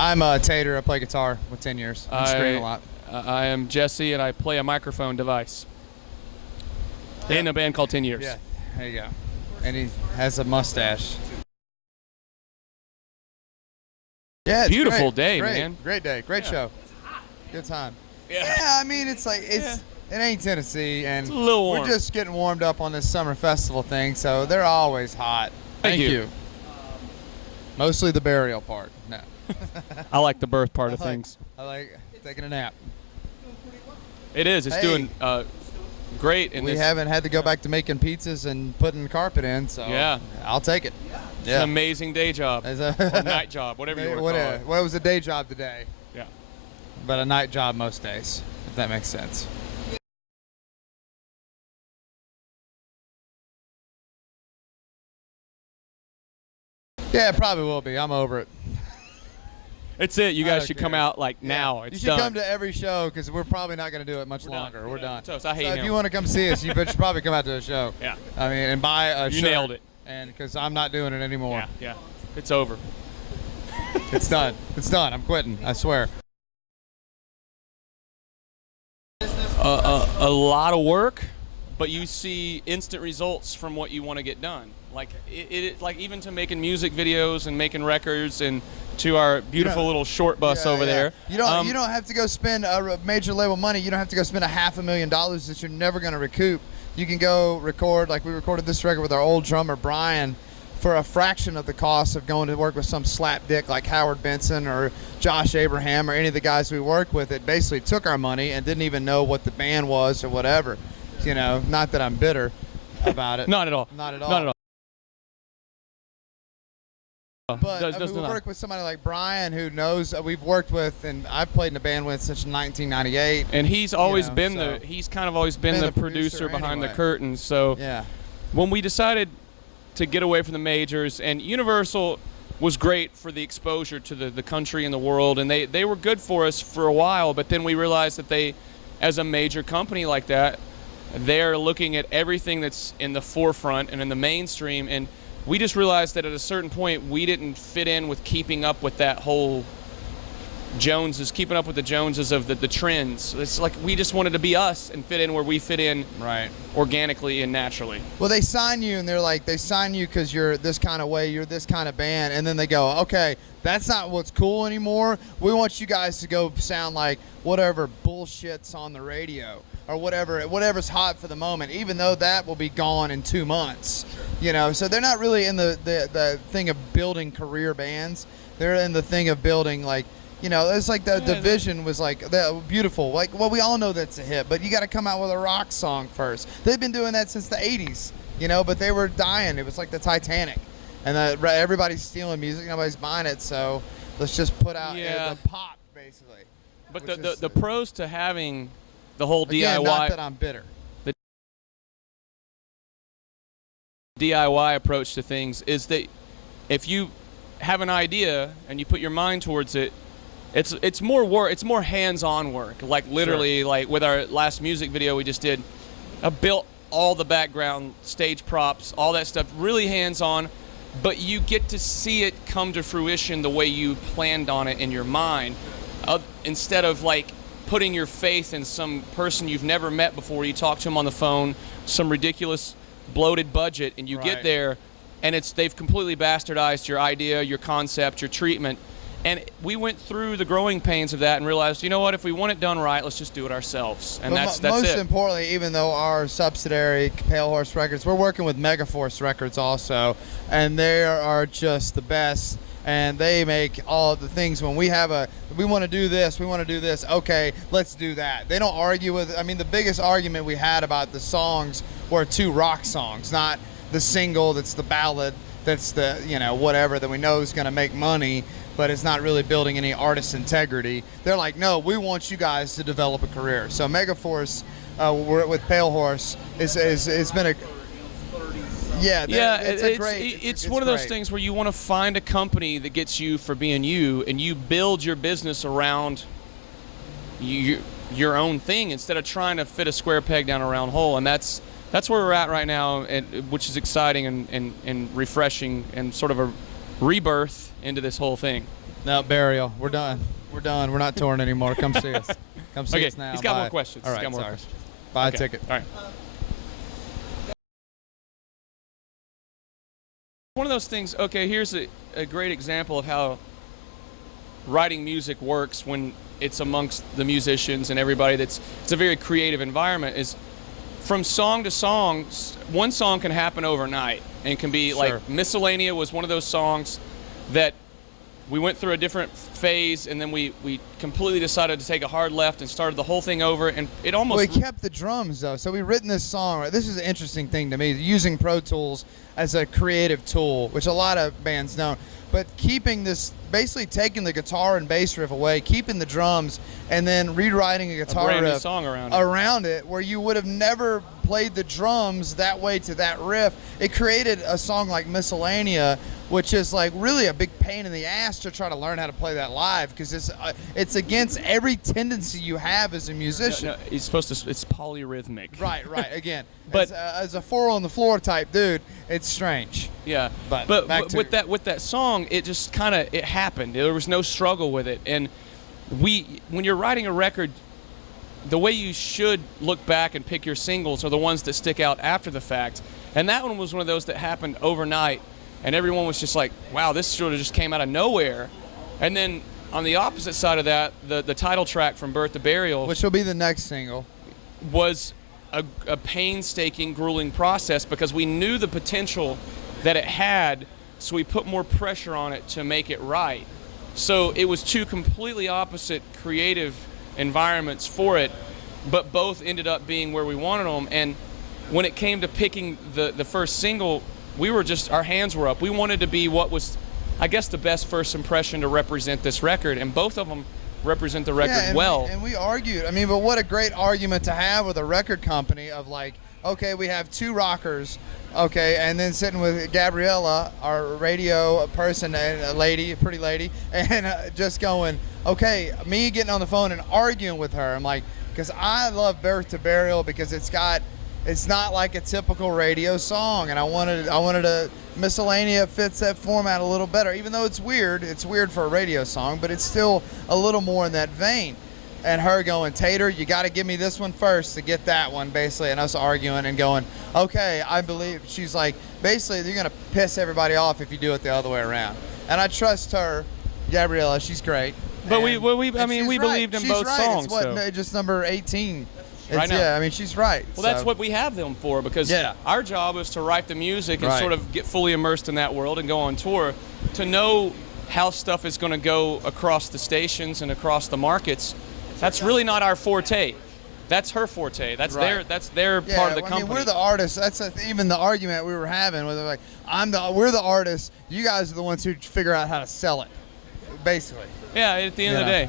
I'm Tater. I play guitar with 10 years. I scream a lot. I am Jesse, and I play a microphone device. In a band called 10 Years. Yeah, there you go. And he has a mustache. Yeah, it's beautiful great. day, great. man. Great day. Great show. Good time. Yeah. I mean, it's like it ain't Tennessee, and it's a little warm. We're just getting warmed up on this summer festival thing, so they're always hot. Thank you. Mostly the burial part. No. I like the birth part of things. I like taking a nap. It is. It's doing great. We haven't had to go back to making pizzas and putting carpet in, so yeah, I'll take it. It's an amazing day job. Or night job, whatever you want to call it. Well, it was a day job today. Yeah. But a night job most days, if that makes sense. Yeah, it probably will be. I'm over it. It's it. You guys should come out now. It's you should done. come to every show because we're probably not going to do it much longer. We're done. Toast. I hate so him. if you want to come see us, you should probably come out to a show. Yeah. I mean, and buy a shirt. You nailed it. And because I'm not doing it anymore. Yeah. It's over. It's done. It's done. I'm quitting. I swear. A lot of work, but you see instant results from what you want to get done. Like like even to making music videos and making records and to our beautiful little short bus over there. You don't have to go spend a major label money. You don't have to go spend $500,000 that you're never going to recoup. You can go record, like we recorded this record with our old drummer Brian, for a fraction of the cost of going to work with some slapdick like Howard Benson or Josh Abraham or any of the guys we worked with. It basically took our money and didn't even know what the band was or whatever. You know, not that I'm bitter about it. Not at all. Not at all. Not at all. But we work with somebody like Brian, who knows we've worked with, and I've played in a band with since 1998. And he's always been he's kind of always been the producer behind the curtain. So when we decided to get away from the majors, and Universal was great for the exposure to the country and the world, and they were good for us for a while, but then we realized that they, as a major company like that, they're looking at everything that's in the forefront and in the mainstream, and we just realized that at a certain point we didn't fit in with keeping up with that whole keeping up with the Joneses of the trends. It's like we just wanted to be us and fit in where we fit in organically and naturally. Well, they sign you and they sign you because you're this kind of way, you're this kind of band, and then they go, okay, that's not what's cool anymore. We want you guys to go sound like whatever bullshit's on the radio or whatever's hot for the moment, even though that will be gone in 2 months. You know, so they're not really in the thing of building career bands. They're in the thing of building, like, you know, it's like the vision was like beautiful. Like, well, we all know that's a hit, but you got to come out with a rock song first. They've been doing that since the 80s, you know, but they were dying. It was like the Titanic. And everybody's stealing music, nobody's buying it, so let's just put out the pop, basically. But the pros to having the whole again, DIY... not that I'm bitter. The DIY approach to things is that if you have an idea and you put your mind towards it, it's more work. It's more hands-on work. Like literally, like with our last music video we just did, I built all the background, stage props, all that stuff, really hands-on. But you get to see it come to fruition the way you planned on it in your mind, instead of like putting your faith in some person you've never met before. You talk to them on the phone, some ridiculous bloated budget, and you get there, and they've completely bastardized your idea, your concept, your treatment. And we went through the growing pains of that and realized, you know what, if we want it done right, let's just do it ourselves. And that's it. Most importantly, even though our subsidiary, Pale Horse Records, we're working with Megaforce Records also, and they are just the best. And they make all the things when we want to do this, okay, let's do that. They don't argue with, I mean, the biggest argument we had about the songs were 2 rock songs, not the single that's the ballad, that's the, you know, whatever that we know is going to make money, but it's not really building any artist integrity. They're like, no, we want you guys to develop a career. So Megaforce, with Pale Horse, it's been a... It's one of those things where you want to find a company that gets you for being you, and you build your business around your own thing instead of trying to fit a square peg down a round hole. And that's where we're at right now, which is exciting and refreshing and sort of rebirth into this whole thing. No, burial. We're done. We're done. We're not touring anymore. Come see us. Come see us now. He's got Bye. more questions. All right, He's got more sorry. questions. Buy Okay. a ticket. All right. One of those things, okay, here's a great example of how writing music works when it's amongst the musicians and everybody it's a very creative environment, is from song to song, one song can happen overnight and can be like Miscellanea was one of those songs that we went through a different phase, and then we completely decided to take a hard left and started the whole thing over, and it almost... Well, we kept the drums, though. So we written this song. This is an interesting thing to me, using Pro Tools as a creative tool, which a lot of bands don't. But keeping this, basically taking the guitar and bass riff away, keeping the drums, and then rewriting a guitar brand new riff song around it, where you would have never played the drums that way to that riff. It created a song like Miscellanea, which is like really a big pain in the ass to try to learn how to play that live, because it's against every tendency you have as a musician. No, it's supposed to. It's polyrhythmic. Right. Again, but as a four on the floor type dude, it's strange. Yeah, but with that song, it just kind of it happened. There was no struggle with it, and when you're writing a record, the way you should look back and pick your singles are the ones that stick out after the fact, and that one was one of those that happened overnight. And everyone was just like, wow, this sort of just came out of nowhere. And then on the opposite side of that, the title track from Birth to Burial, which will be the next single, was a painstaking, grueling process, because we knew the potential that it had, so we put more pressure on it to make it right. So it was two completely opposite creative environments for it, but both ended up being where we wanted them. And when it came to picking the first single, our hands were up. We wanted to be what was, I guess, the best first impression to represent this record, and both of them represent the record well. And we argued. I mean, but what a great argument to have with a record company of like, okay, we have two rockers, okay, and then sitting with Gabriella, our radio person, and a pretty lady, and just going, okay, me getting on the phone and arguing with her. I'm like, because I love Birth to Burial because it's not like a typical radio song, and I wanted a Miscellanea fits that format a little better, even though it's weird for a radio song, but it's still a little more in that vein. And her going, Tater, you got to give me this one first to get that one, basically, and us arguing and going, okay, I believe. She's like, basically, you're gonna piss everybody off if you do it the other way around. And I trust her, Gabriella, she's great. But we believed in both songs. It's what, just number 18. Right now. Yeah, I mean, she's right. Well, that's what we have them for, because our job is to write the music and sort of get fully immersed in that world and go on tour. To know how stuff is going to go across the stations and across the markets, that's really not our forte. That's her forte. That's their part of the company. I mean, we're the artists. That's even the argument we were having. Where they're like, we're the artists. You guys are the ones who figure out how to sell it, basically. Yeah, at the end of the day.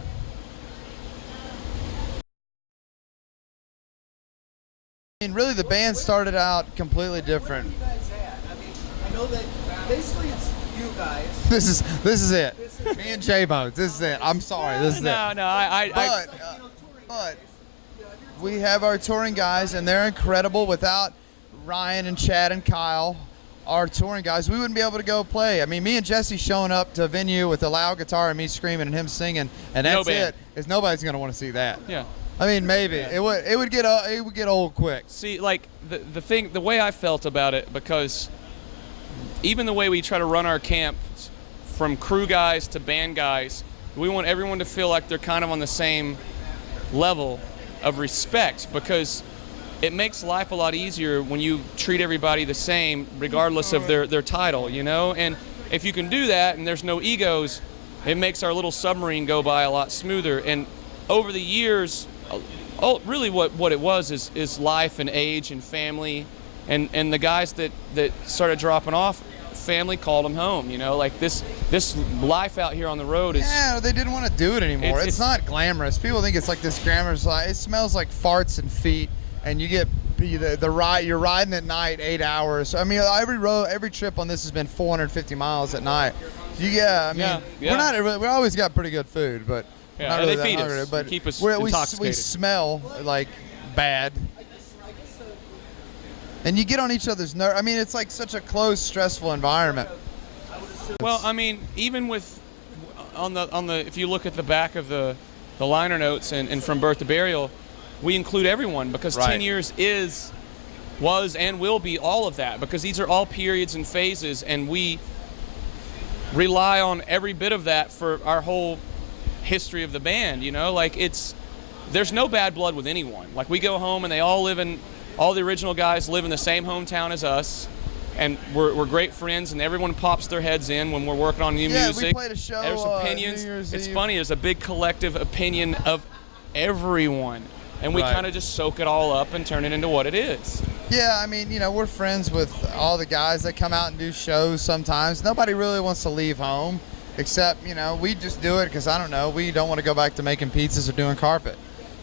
I mean, really, the band started out completely different. Where you guys at? I mean, I know that basically it's you guys. This is it. Me and J-Bones. This is it. I'm sorry. This is it. But we have our touring guys, and they're incredible. Without Ryan and Chad and Kyle, our touring guys, we wouldn't be able to go play. I mean, me and Jesse showing up to a venue with a loud guitar and me screaming and him singing, and that's it. Is nobody's gonna want to see that. Yeah. I mean, maybe it would get old quick. See, like the way I felt about it, because even the way we try to run our camp, from crew guys to band guys, we want everyone to feel like they're kind of on the same level of respect, because it makes life a lot easier when you treat everybody the same regardless of their title, you know? And if you can do that and there's no egos, it makes our little submarine go by a lot smoother. And over the years, really what it was is life and age and family, and the guys that started dropping off, family called them home, you know? Like this life out here on the road is... Yeah, they didn't want to do it anymore. It's not glamorous. People think it's like this glamorous life. It smells like farts and feet, and you get the ride. You're riding at night 8 hours. I mean, every trip on this has been 450 miles at night. We always got pretty good food, but not really they feed that hungry, us, but keep us we intoxicated. smell like bad. And you get on each other's nerves. I mean, it's like such a close, stressful environment. Well, I mean, even with on the if you look at the back of the liner notes and From Birth to Burial, we include everyone because Right. 10 years was and will be all of that, because these are all periods and phases, and we rely on every bit of that for our whole history of the band. You know, like there's no bad blood with anyone. Like, we go home and all the original guys live in the same hometown as us, and we're great friends, and everyone pops their heads in when we're working on new music. Yeah, we played a show. There's opinions. New Year's It's Eve. funny. There's a big collective opinion of everyone, and we Right. kind of just soak it all up and turn it into what it is. Yeah, I mean, we're friends with all the guys that come out and do shows sometimes. Nobody really wants to leave home, except, we just do it because, I don't know, we don't want to go back to making pizzas or doing carpet.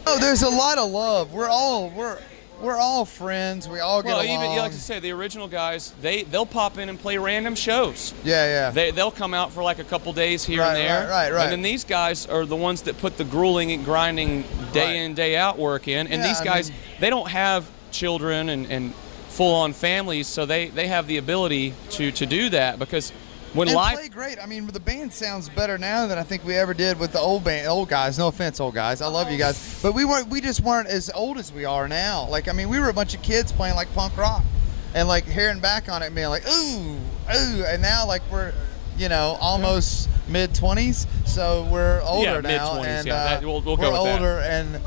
Oh, there's a lot of love. We're all friends. We all get Well, along. even like to say, the original guys, they'll pop in and play random shows. Yeah. They'll come out for like a couple days here and there. Right. And then these guys are the ones that put the grueling and grinding day in, day out work in. And Yeah, these I guys, mean- they don't have children and full-on families, so they have the ability to do that, because when and life... play great. I mean, the band sounds better now than I think we ever did with the old guys. No offense, old guys. I love you guys, but we just weren't as old as we are now. Like, I mean, we were a bunch of kids playing like punk rock, and like hearing back on it, and being like, ooh, and now like we're, almost mid-20s, so we're older now, mid-20s, and we'll go we're with that. older, and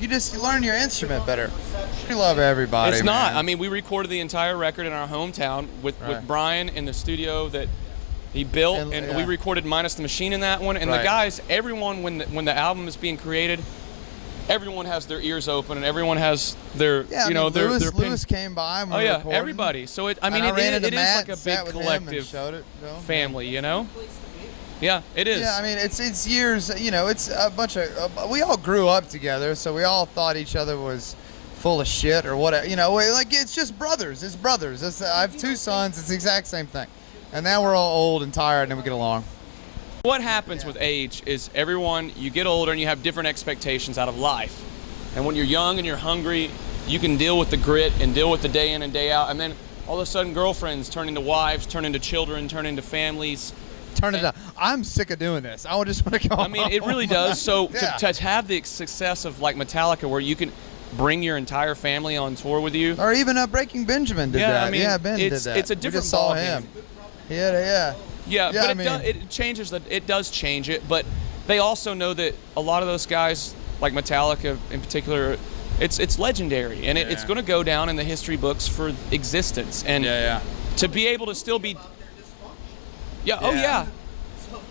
you learn your instrument better. We love everybody. It's not. man. I mean, we recorded the entire record in our hometown with Right. Brian in the studio that he built, And- and yeah. we recorded Minus the Machine in that one. And Right. the guys, everyone, when the album is being created, everyone has their ears open and everyone has their, Yeah, Lewis came by. And we Oh were yeah, recording. everybody. So it, I mean, And I ran it into is Matt like a and sat big with him and collective showed it, family, Yeah, it is. Yeah, I mean, it's years. It's a bunch of. We all grew up together, so we all thought each other was full of shit or whatever. Like, it's just brothers. It's brothers. I have two sons. It's the exact same thing. And now we're all old and tired, and we get along. What happens with age is you get older and you have different expectations out of life. And when you're young and you're hungry, you can deal with the grit and deal with the day in and day out. And then all of a sudden, girlfriends turn into wives, turn into children, turn into families. Turn it up. I'm sick of doing this. I just want to go. I mean, it really does. So Yeah. to have the success of like Metallica, where you can bring your entire family on tour with you. Or even Breaking Benjamin did Yeah, that. I mean, Ben did that. it's a We different just saw ballgame. him. Yeah. Yeah, Yeah, but I mean- it changes that. It does change it, but they also know that a lot of those guys, like Metallica in particular, it's legendary, and it's Yeah. going to go down in the history books for existence. And to be able to still be, oh Yeah. yeah,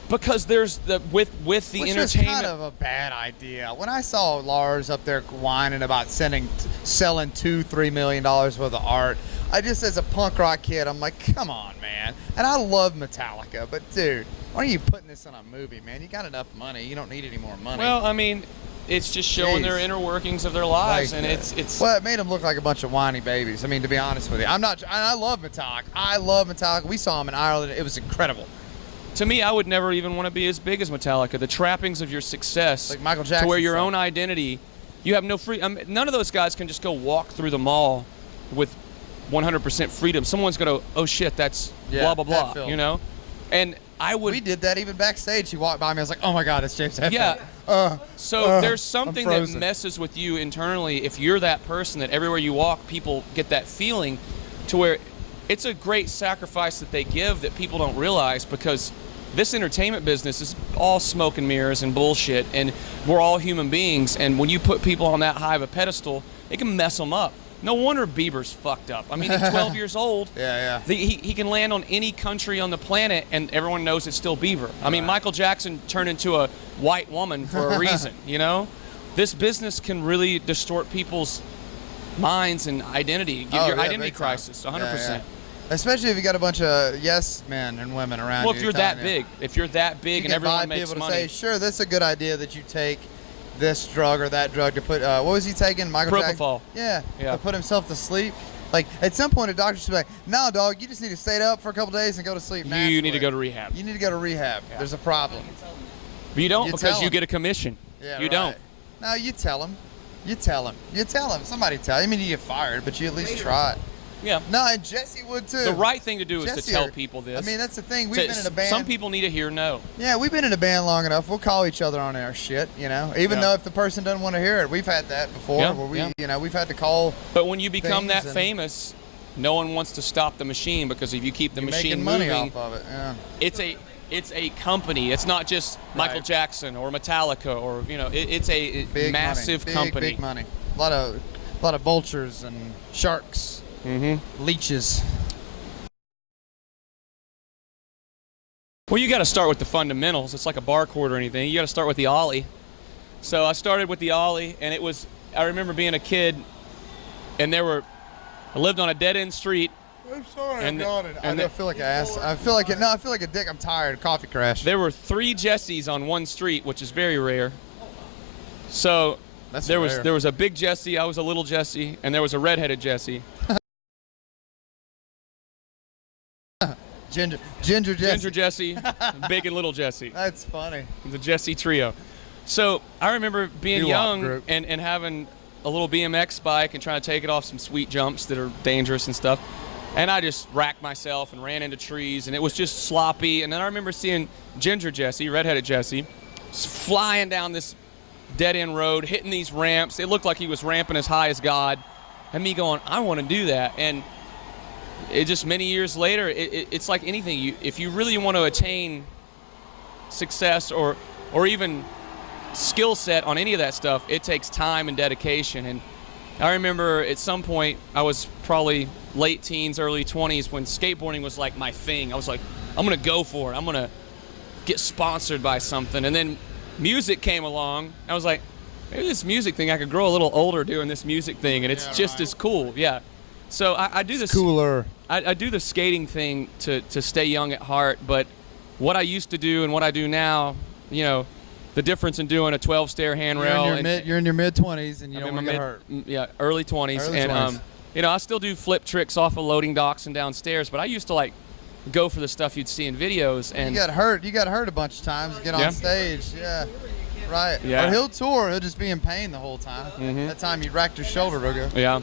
because there's with the Which was entertainment. kind of a bad idea. When I saw Lars up there whining about selling $2-3 million worth of art, I just, as a punk rock kid, I'm like, come on, man. And I love Metallica, but dude, why are you putting this in a movie, man? You got enough money. You don't need any more money. Well, I mean, it's just showing their Jeez. inner workings of their lives, Like, and it's. Well, it made them look like a bunch of whiny babies. I mean, to be honest with you, I love Metallica. I love Metallica. We saw them in Ireland. It was incredible. To me, I would never even want to be as big as Metallica. The trappings of your success, Like Michael to Jackson where your stuff. own identity, you have no free. None of those guys can just go walk through the mall with 100% freedom. Someone's gonna, oh shit, that's Yeah, blah blah that blah, film. you know. And I would. We did that even backstage. He walked by me. I was like, oh my God, it's James Hetfield. Yeah. So there's I'm something that frozen. messes with you internally if you're that person that everywhere you walk, people get that feeling, to where it's a great sacrifice that they give that people don't realize, because this entertainment business is all smoke and mirrors and bullshit, and we're all human beings, and when you put people on that high of a pedestal, it can mess them up. No wonder Bieber's fucked up. I mean, he's 12 years old. Yeah. He can land on any country on the planet, and everyone knows it's still Bieber. I mean, Michael Jackson turned into a white woman for a reason, you know? This business can really distort people's minds and identity, give your identity big time. crisis, 100%. Yeah. Especially if you got a bunch of yes men and women around Well, you. if you're telling that you. big, if you're that big You and can everyone buy makes people money. to say, sure, that's a good idea that you take this drug or that drug to put, what was he taking? Michael Jackson? Propofol. Yeah, Yeah. to put himself to sleep. Like, at some point, a doctor should be like, no, dog, you just need to stay up for a couple days and go to sleep naturally. You need to go to rehab. You need to go to rehab. There's a problem. But you don't, You because tell you 'em. get a commission. Yeah, you right. don't. No, you tell him. You tell him. Somebody tell him. I mean, you get fired, but you at least try it. Yeah. No, and Jesse would too. The right thing to do is to Jesse tell or- people this. I mean, that's the thing. We've been in a band. Some people need to hear no. Yeah, we've been in a band long enough. We'll call each other on our shit, you know. Even Yeah. though if the person doesn't want to hear it, we've had that before. Yeah, Where we, yeah. you know, we've had to call. But when you become things that and- famous, no one wants to stop the machine, because if you keep the You're machine making money moving, off of it. Yeah. it's a company. It's not just Michael Right. Jackson or Metallica or it's a Big massive money. company. Big money. A lot of vultures and sharks, leeches. Well, you got to start with the fundamentals. It's like a bar chord or anything. You got to start with the ollie. So I started with the ollie, and I remember being a kid, and I lived on a dead-end street. I'm sorry, And I'm yawning. I and don't feel like an ass. I feel like a dick. I'm tired. Coffee crash. There were 3 Jessies on one street, which is very rare. So That's there rare. was a big Jessie, I was a little Jessie, and there was a redheaded Jessie. Ginger Jesse. Ginger Jessie, big and little Jessie. That's funny. The Jessie trio. So I remember being Doo-wop young group. and having a little BMX bike and trying to take it off some sweet jumps that are dangerous and stuff. And I just racked myself and ran into trees, and it was just sloppy. And then I remember seeing Ginger Jessie, redheaded Jessie, flying down this dead-end road, hitting these ramps. It looked like he was ramping as high as God. And me going, I want to do that. And it just many years later, it's like anything. If you really want to attain success or even skill set on any of that stuff, it takes time and dedication. And I remember at some point, I was probably late teens, early 20s, when skateboarding was like my thing. I was like, I'm going to go for it. I'm going to get sponsored by something. And then music came along. I was like, maybe this music thing, I could grow a little older doing this music thing, and it's just as cool. Yeah. So I do this. Cooler. I do the skating thing to stay young at heart, but what I used to do and what I do now, the difference in doing a 12-stair handrail. You're in your mid-20s and you I'm don't in want my to get hurt. Yeah, early 20s. Early and 20s. I still do flip tricks off of loading docks and downstairs, but I used to go for the stuff you'd see in videos. And You got hurt a bunch of times. Get on stage. Yeah. Right. Yeah. Or he'll tour. He'll just be in pain the whole time. That time you racked your shoulder real good. Yeah.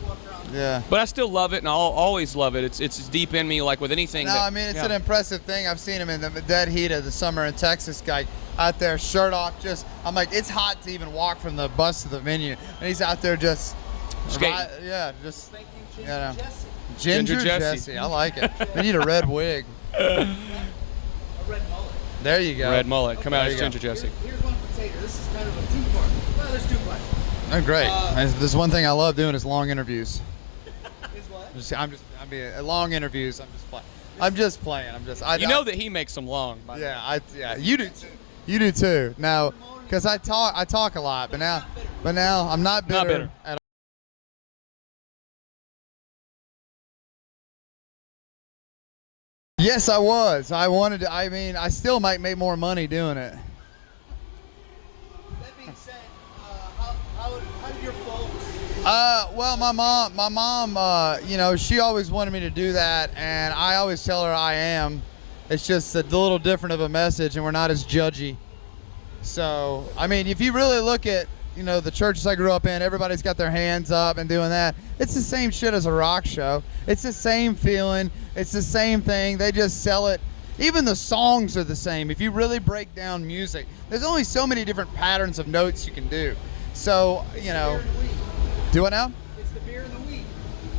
Yeah. But I still love it, and I'll always love it. It's deep in me, like with anything. No, I mean, it's an impressive thing. I've seen him in the dead heat of the summer in Texas, guy out there, shirt off. I'm like, it's hot to even walk from the bus to the venue. And he's out there just skating. Just, Thank you, Ginger Jesse. Ginger Ginger Jesse. Jesse. I like it. We need a red wig. A red mullet. There you go. Red mullet. Come out There as you go. Ginger Jesse. Here's one for Tater. This is kind of a two-part. Well, there's two parts. Oh, great. There's one thing I love doing is long interviews. Is what? Long interviews. I'm just playing. You know that he makes them long. By the way. Yeah. You do too. You do too. Now, because I talk a lot, but now I'm not bitter. Not bitter. At all. Yes, I was. I wanted to. I mean, I still might make more money doing it. That being said, how did your folks? Well, my mom, she always wanted me to do that, and I always tell her I am. It's just a little different of a message, and we're not as judgy. So, I mean, if you really look at, the churches I grew up in, everybody's got their hands up and doing that. It's the same shit as a rock show. It's the same feeling. It's the same thing. They just sell it. Even the songs are the same. If you really break down music, there's only so many different patterns of notes you can do. So, do it now? It's the beer and the wheat.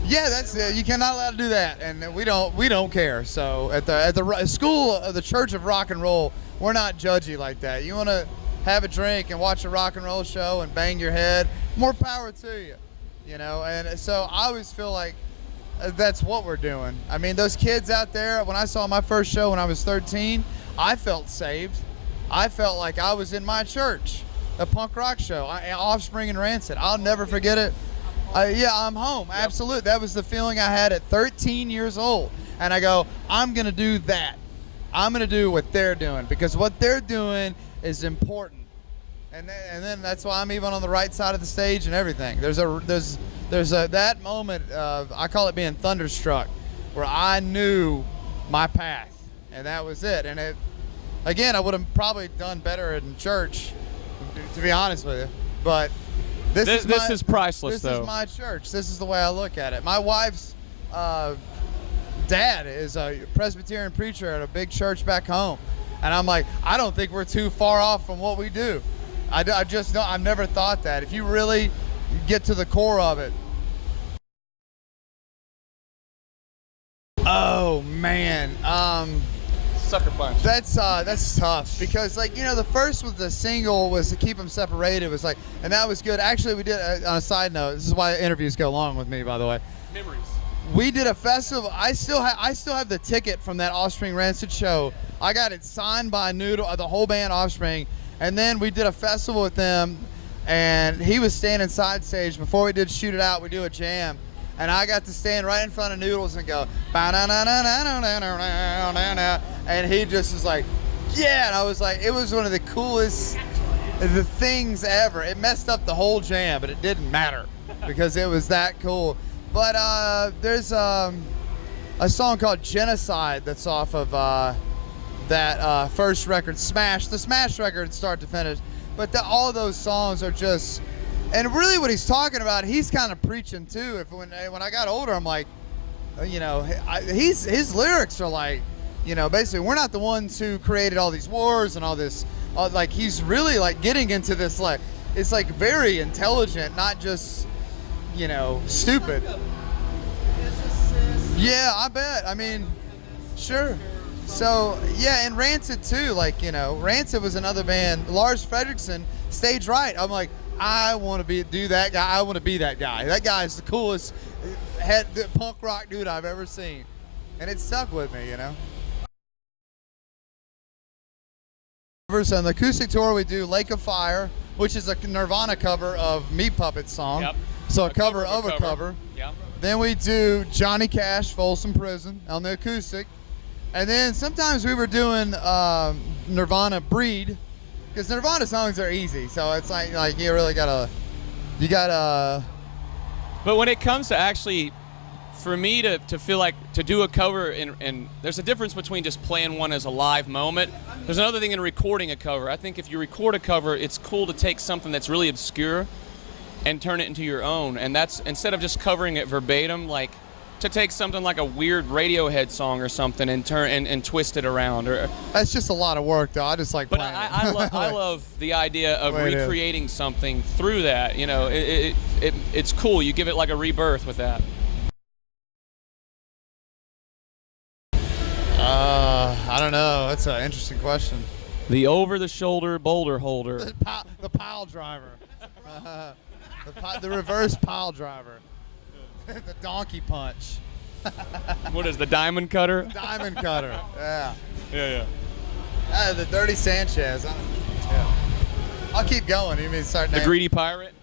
Yeah, that's it. You cannot allowed to do that, and we don't care. So at the school of the Church of Rock and Roll, we're not judgy like that. You want to have a drink and watch a rock and roll show and bang your head, more power to you. And so I always feel like that's what we're doing. I mean, those kids out there, when I saw my first show when I was 13, I felt saved. I felt like I was in my church, a punk rock show, Offspring and Rancid. I'll never forget it. I'm home. Absolutely. That was the feeling I had at 13 years old. And I go, I'm going to do that. I'm going to do what they're doing, because what they're doing is important. And then that's why I'm even on the right side of the stage and everything. There's that moment of, I call it being thunderstruck, where I knew my path, and that was it. And again, I would have probably done better in church, to be honest with you. But this is priceless, though. This is my church. This is the way I look at it. My wife's dad is a Presbyterian preacher at a big church back home. And I'm like, I don't think we're too far off from what we do. I just don't, I've never thought that. If you really get to the core of it. Oh man, Sucker Punch. that's tough because, like, you know, the first with the single was to keep them separated. It was like, and that was good. Actually, we did on a side note. This is why interviews go long with me, by the way. Memories. We did a festival. I still have the ticket from that Offspring Rancid show. I got it signed by Noodle, the whole band Offspring, and then we did a festival with them, and he was standing side stage before we did Shoot It Out. We do a jam, and I got to stand right in front of Noodles and go, and he just was like, yeah, and I was like, it was one of the coolest things ever. It messed up the whole jam, but it didn't matter because it was that cool. But there's a song called Genocide that's off of that first record, Smash. The Smash record, start to finish. But all those songs are just, and really what he's talking about, he's kind of preaching too. When I got older, I'm like, you know, his lyrics are like, you know, basically we're not the ones who created all these wars and all this. Like, he's really like getting into this, like, it's like very intelligent, not just, you know, stupid. Yeah, I bet. I mean, sure. So, yeah, and Rancid too. Like, you know, Rancid was another band. Lars Fredriksson, Stage Right. I'm like, I want to do that guy. I want to be that guy. That guy's the coolest punk rock dude I've ever seen. And it stuck with me, you know. On the acoustic tour, we do Lake of Fire, which is a Nirvana cover of Meat Puppets song. Yep. So a cover of a cover. Yep. Then we do Johnny Cash, Folsom Prison on the acoustic. And then sometimes we were doing Nirvana Breed, because Nirvana songs are easy. So it's like you really gotta. But when it comes to actually, for me to feel like to do a cover, and there's a difference between just playing one as a live moment. There's another thing in recording a cover. I think if you record a cover, it's cool to take something that's really obscure and turn it into your own. And that's, instead of just covering it verbatim, like to take something like a weird Radiohead song or something and turn and twist it around. Or that's just a lot of work, though. I just like but playing I love the idea of Way it is. recreating something through that. You know, it's cool. You give it like a rebirth with that. I don't know. That's an interesting question. The over-the-shoulder boulder holder. The pile driver. The reverse pile driver. The donkey punch. What is the diamond cutter? Diamond cutter. Yeah. Yeah. The dirty Sanchez. Yeah. I'll keep going. You mean start The naming? greedy pirate.